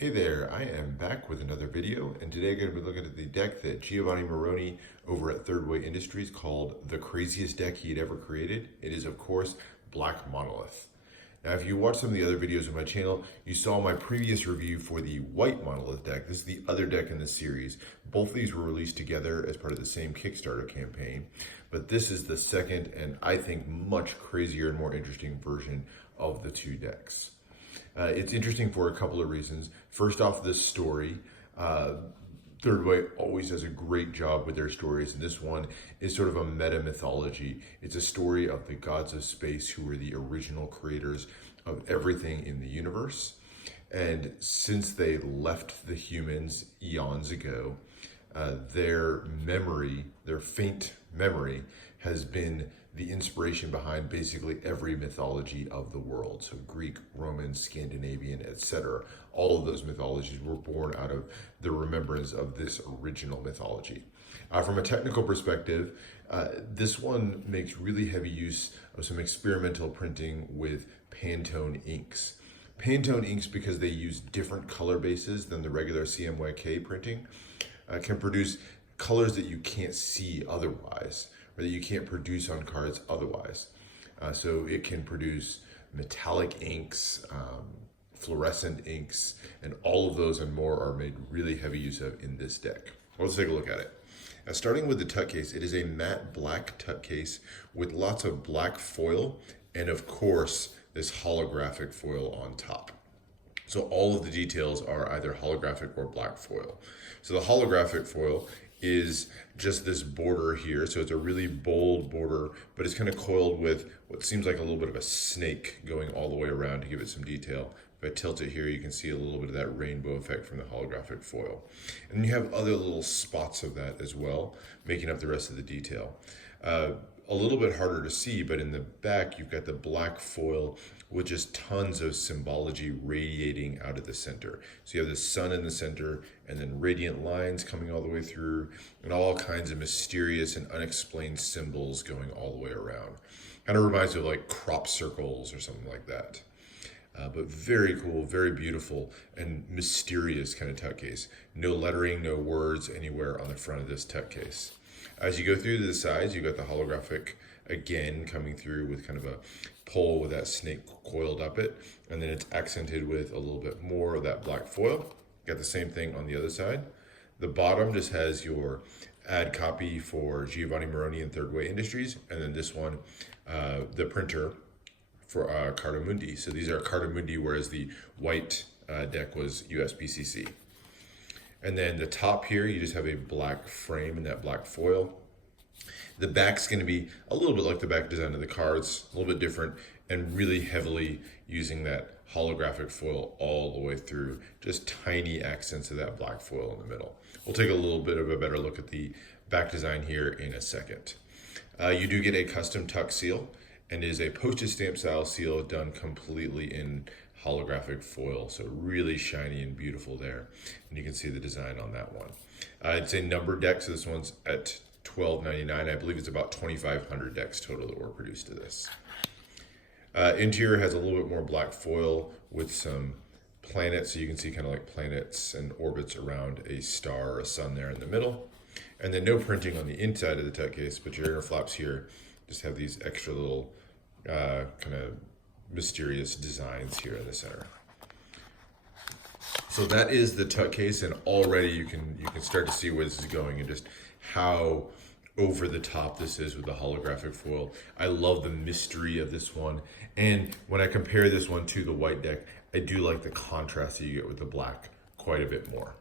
Hey there, I am back with another video, and today I'm going to be looking at the deck that Giovanni Meroni over at Thirdway Industries called the craziest deck he had ever created. It is, of course, Black Monolith. Now, if you watched some of the other videos on my channel, you saw my previous review for the White Monolith deck. This is the other deck in the series. Both of these were released together as part of the same Kickstarter campaign, but this is the second and I think much crazier and more interesting version of the two decks. It's interesting for a couple of reasons. First off, this story. Thirdway always does a great job with their stories, and this one is sort of a meta mythology. It's a story of the gods of space who were the original creators of everything in the universe. And since they left the humans eons ago, their memory, their faint memory, has been the inspiration behind basically every mythology of the world. So Greek, Roman, Scandinavian, etc. All of those mythologies were born out of the remembrance of this original mythology. From a technical perspective, this one makes really heavy use of some experimental printing with Pantone inks. Pantone inks, because they use different color bases than the regular CMYK printing, can produce colors that you can't see otherwise, or that you can't produce on cards otherwise. So it can produce metallic inks, fluorescent inks, and all of those and more are made really heavy use of in this deck. Well, let's take a look at it. Starting with the tuck case, it is a matte black tuck case with lots of black foil and, of course, this holographic foil on top. So all of the details are either holographic or black foil. So the holographic foil is just this border here. So it's a really bold border, but it's kind of coiled with what seems like a little bit of a snake going all the way around to give it some detail. If I tilt it here, you can see a little bit of that rainbow effect from the holographic foil. And you have other little spots of that as well, making up the rest of the detail. A little bit harder to see, but in the back, you've got the black foil with just tons of symbology radiating out of the center. So you have the sun in the center, and then radiant lines coming all the way through, and all kinds of mysterious and unexplained symbols going all the way around. Kind of reminds me of like crop circles or something like that. But very cool, very beautiful, and mysterious kind of tuck case. No lettering, no words anywhere on the front of this tuck case. As you go through to the sides, you've got the holographic again coming through with kind of a pole with that snake coiled up it, and then it's accented with a little bit more of that black foil. Got the same thing on the other side. The bottom just has your ad copy for Giovanni Meroni and Thirdway Industries, and then this one, the printer for Cartamundi. So these are Cartamundi, whereas the white deck was USPCC. And then the top here, you just have a black frame and that black foil. The back's going to be a little bit like the back design of the cards, a little bit different, and really heavily using that holographic foil all the way through. Just tiny accents of that black foil in the middle. We'll take a little bit of a better look at the back design here in a second. You do get a custom tuck seal, and it is a postage stamp style seal done completely in holographic foil, so really shiny and beautiful there. And you can see the design on that one. It's a numbered deck, so this one's at $12.99. I believe it's about 2,500 decks total that were produced to this. Interior has a little bit more black foil with some planets, so you can see kind of like planets and orbits around a star or a sun there in the middle. And then no printing on the inside of the tuck case, but your inner flaps here just have these extra little kind of mysterious designs here in the center. So that is the tuck case, and already you can start to see where this is going and just how over the top this is with the holographic foil. I love the mystery of this one, and when I compare this one to the white deck, I do like the contrast that you get with the black quite a bit more.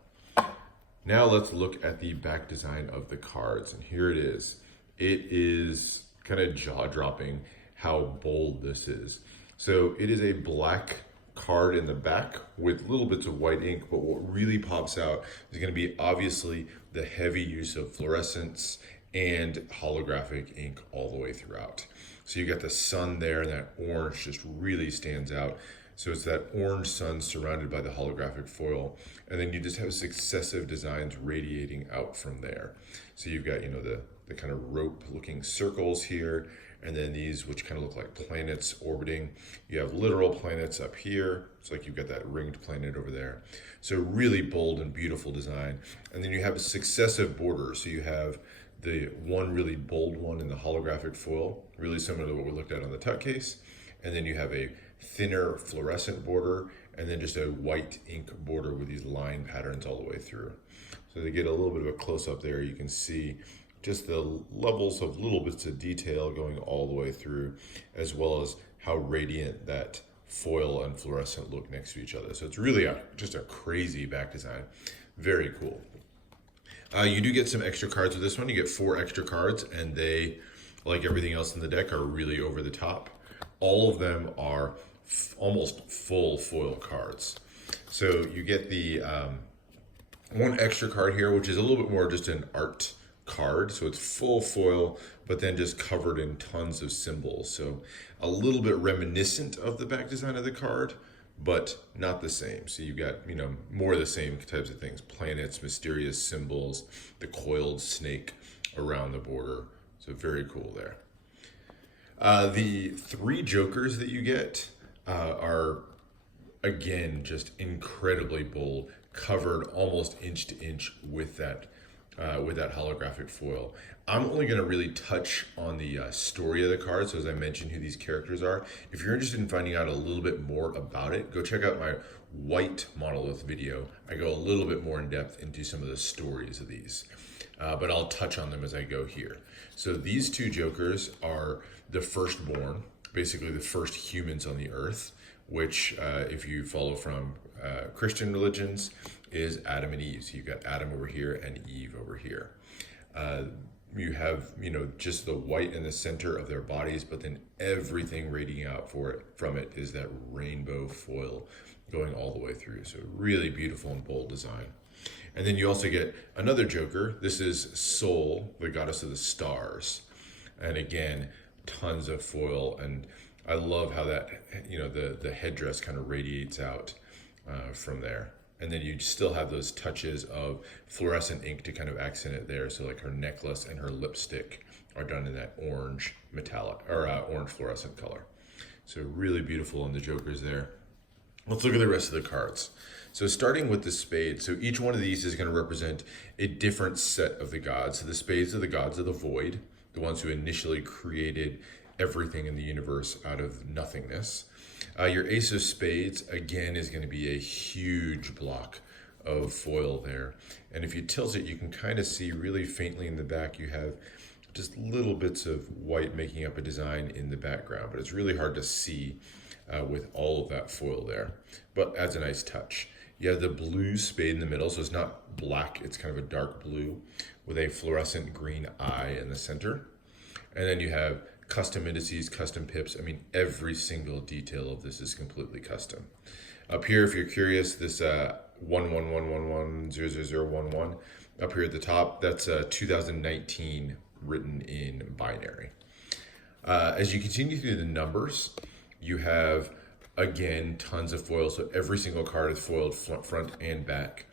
Now let's look at the back design of the cards, and here it is. It is kind of jaw-dropping how bold this is. So it is a black card in the back with little bits of white ink, but what really pops out is going to be obviously the heavy use of fluorescence and holographic ink all the way throughout. So you got the sun there, and that orange just really stands out. So it's that orange sun surrounded by the holographic foil, and then you just have successive designs radiating out from there. So you've got, you know, the kind of rope looking circles here, and then these which kind of look like planets orbiting. You have literal planets up here. It's like you've got that ringed planet over there. So really bold and beautiful design. And then you have a successive borders. So you have the one really bold one in the holographic foil, really similar to what we looked at on the tuck case. And then you have a thinner fluorescent border, and then just a white ink border with these line patterns all the way through. So to get a little bit of a close-up there, you can see just the levels of little bits of detail going all the way through, as well as how radiant that foil and fluorescent look next to each other. So it's really just a crazy back design. Very cool. You do get some extra cards with this one. You get 4 extra cards, and they, like everything else in the deck, are really over the top. All of them are almost full foil cards. So you get the one extra card here, which is a little bit more just an art card. So it's full foil, but then just covered in tons of symbols. So a little bit reminiscent of the back design of the card, but not the same. So you've got, more of the same types of things: planets, mysterious symbols, the coiled snake around the border. So very cool there. The 3 jokers that you get are, again, just incredibly bold, covered almost inch to inch with that holographic foil. I'm only going to really touch on the story of the card. So as I mentioned who these characters are, if you're interested in finding out a little bit more about it, go check out my white monolith video. I go a little bit more in depth into some of the stories of these, but I'll touch on them as I go here. So these 2 jokers are the firstborn, basically the first humans on the earth, which if you follow from Christian religions, is Adam and Eve. So you've got Adam over here and Eve over here. You have, just the white in the center of their bodies, but then everything radiating out from it is that rainbow foil going all the way through. So really beautiful and bold design. And then you also get another joker. This is Sol, the goddess of the stars. And again, tons of foil. And I love how that, the headdress kind of radiates out from there. And then you still have those touches of fluorescent ink to kind of accent it there. So like her necklace and her lipstick are done in that orange metallic, or orange fluorescent color. So really beautiful on the jokers there. Let's look at the rest of the cards. So starting with the spade, so each one of these is going to represent a different set of the gods. So the spades are the gods of the void, the ones who initially created everything in the universe out of nothingness. Your ace of spades, again, is going to be a huge block of foil there. And if you tilt it, you can kind of see really faintly in the back, you have just little bits of white making up a design in the background, but it's really hard to see with all of that foil there, but adds a nice touch. You have the blue spade in the middle, so it's not black, it's kind of a dark blue with a fluorescent green eye in the center. And then you have custom indices, custom pips. I mean, every single detail of this is completely custom. Up here, if you're curious, this 1111000011 up here at the top, that's 2019 written in binary. As you continue through the numbers, you have, again, tons of foil. So every single card is foiled front and back.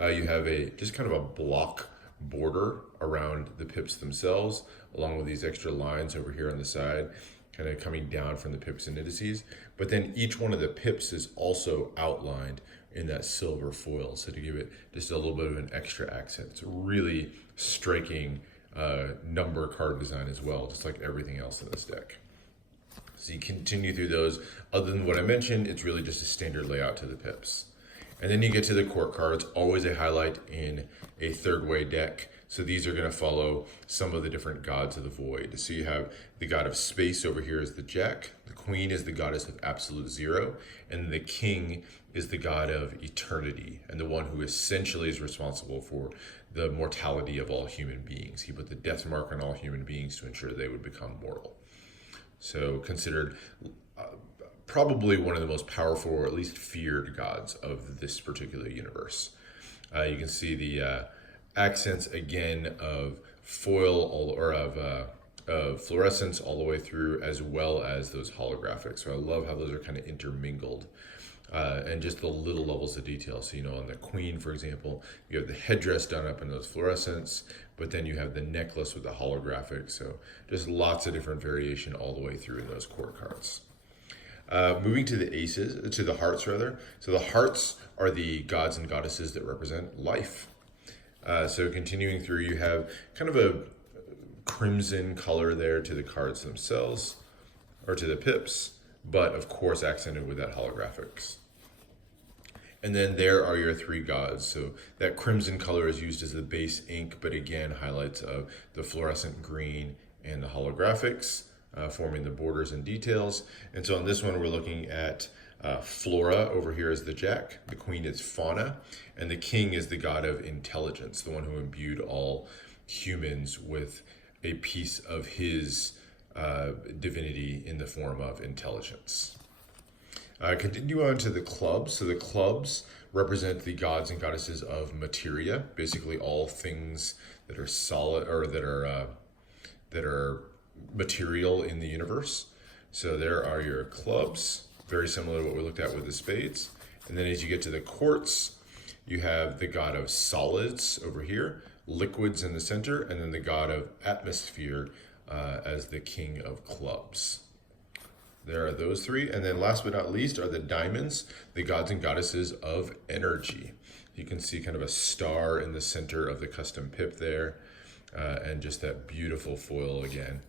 You have just kind of a block border around the pips themselves, along with these extra lines over here on the side, kind of coming down from the pips and indices. But then each one of the pips is also outlined in that silver foil, so to give it just a little bit of an extra accent. It's a really striking number card design as well, just like everything else in this deck. So you continue through those. Other than what I mentioned, it's really just a standard layout to the pips. And then you get to the court cards, always a highlight in a Thirdway deck. So these are going to follow some of the different gods of the void. So you have the god of space over here is the Jack. The queen is the goddess of absolute zero. And the king is the god of eternity, and the one who essentially is responsible for the mortality of all human beings. He put the death mark on all human beings to ensure they would become mortal. So considered probably one of the most powerful, or at least feared, gods of this particular universe. You can see the accents again of foil of fluorescence all the way through, as well as those holographics. So I love how those are kind of intermingled. and just the little levels of detail. So, on the queen, for example, you have the headdress done up in those fluorescents, but then you have the necklace with the holographic. So just lots of different variation all the way through in those court cards. Moving to the aces, to the hearts rather. So the hearts are the gods and goddesses that represent life. So continuing through, you have kind of a crimson color there to the cards themselves, or to the pips, but of course accented with that holographics. And then there are your three gods. So that crimson color is used as the base ink, but again, highlights of the fluorescent green and the holographics, forming the borders and details. And so on this one, we're looking at Flora over here is the jack, the queen is Fauna, and the king is the god of intelligence, the one who imbued all humans with a piece of his divinity in the form of intelligence. Continue on to the clubs. So the clubs represent the gods and goddesses of materia, basically all things that are solid or that are material in the universe. So there are your clubs, very similar to what we looked at with the spades. And then as you get to the courts, you have the god of solids over here, liquids in the center, and then the god of atmosphere as the king of clubs. There are those three. And then last but not least are the diamonds, the gods and goddesses of energy. You can see kind of a star in the center of the custom pip there, and just that beautiful foil again.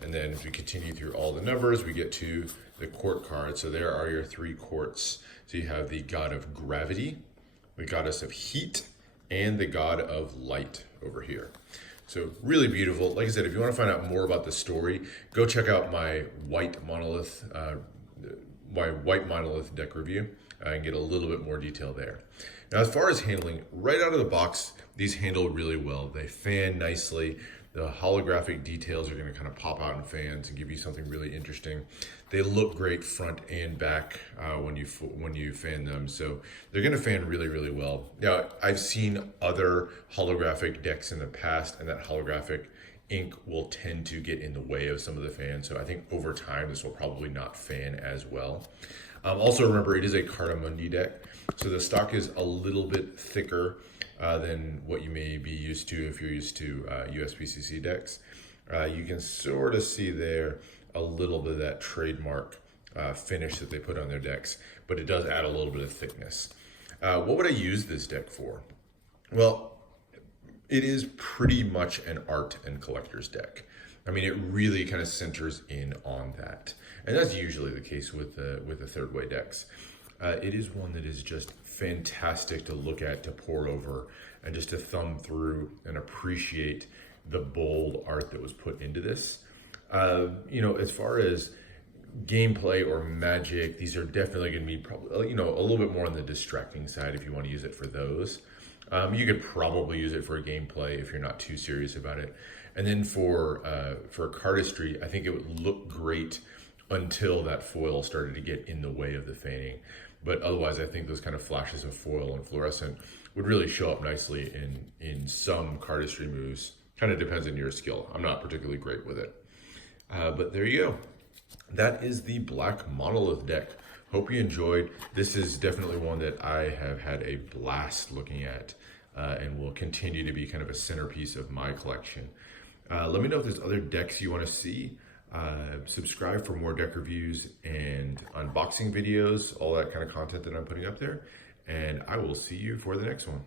And then as we continue through all the numbers, we get to the court card. So there are your three courts. So you have the god of gravity, the goddess of heat, and the god of light over here. So really beautiful. Like I said, if you want to find out more about the story, go check out my white monolith deck review and get a little bit more detail there. Now, as far as handling, right out of the box, these handle really well. They fan nicely. The holographic details are going to kind of pop out in fans and give you something really interesting. They look great front and back when you fan them, so they're going to fan really, really well. Now, I've seen other holographic decks in the past, and that holographic ink will tend to get in the way of some of the fans, so I think over time this will probably not fan as well. Also remember, it is a Cardamundi deck, so the stock is a little bit thicker than what you may be used to if you're used to USPCC decks. You can sort of see there a little bit of that trademark finish that they put on their decks, but it does add a little bit of thickness. What would I use this deck for? Well, it is pretty much an art and collector's deck. I mean, it really kind of centers in on that. And that's usually the case with the Thirdway decks. It is one that is just fantastic to look at, to pour over, and just to thumb through and appreciate the bold art that was put into this. As far as gameplay or magic, these are definitely going to be probably, a little bit more on the distracting side if you want to use it for those. You could probably use it for gameplay if you're not too serious about it. And then for cardistry, I think it would look great until that foil started to get in the way of the fanning. But otherwise, I think those kind of flashes of foil and fluorescent would really show up nicely in some cardistry moves. Kind of depends on your skill. I'm not particularly great with it. But there you go. That is the Black Monolith deck. Hope you enjoyed. This is definitely one that I have had a blast looking at and will continue to be kind of a centerpiece of my collection. Let me know if there's other decks you want to see. Subscribe for more deck reviews and unboxing videos, all that kind of content that I'm putting up there. And I will see you for the next one.